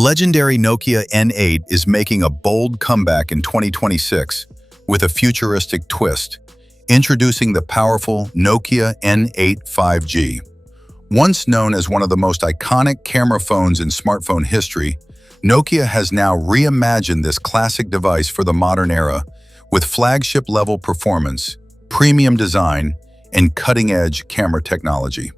legendary Nokia N8 is making a bold comeback in 2026 with a futuristic twist, introducing the powerful Nokia N8 5G. Once known as one of the most iconic camera phones in smartphone history, Nokia has now reimagined this classic device for the modern era with flagship-level performance, premium design, and cutting-edge camera technology.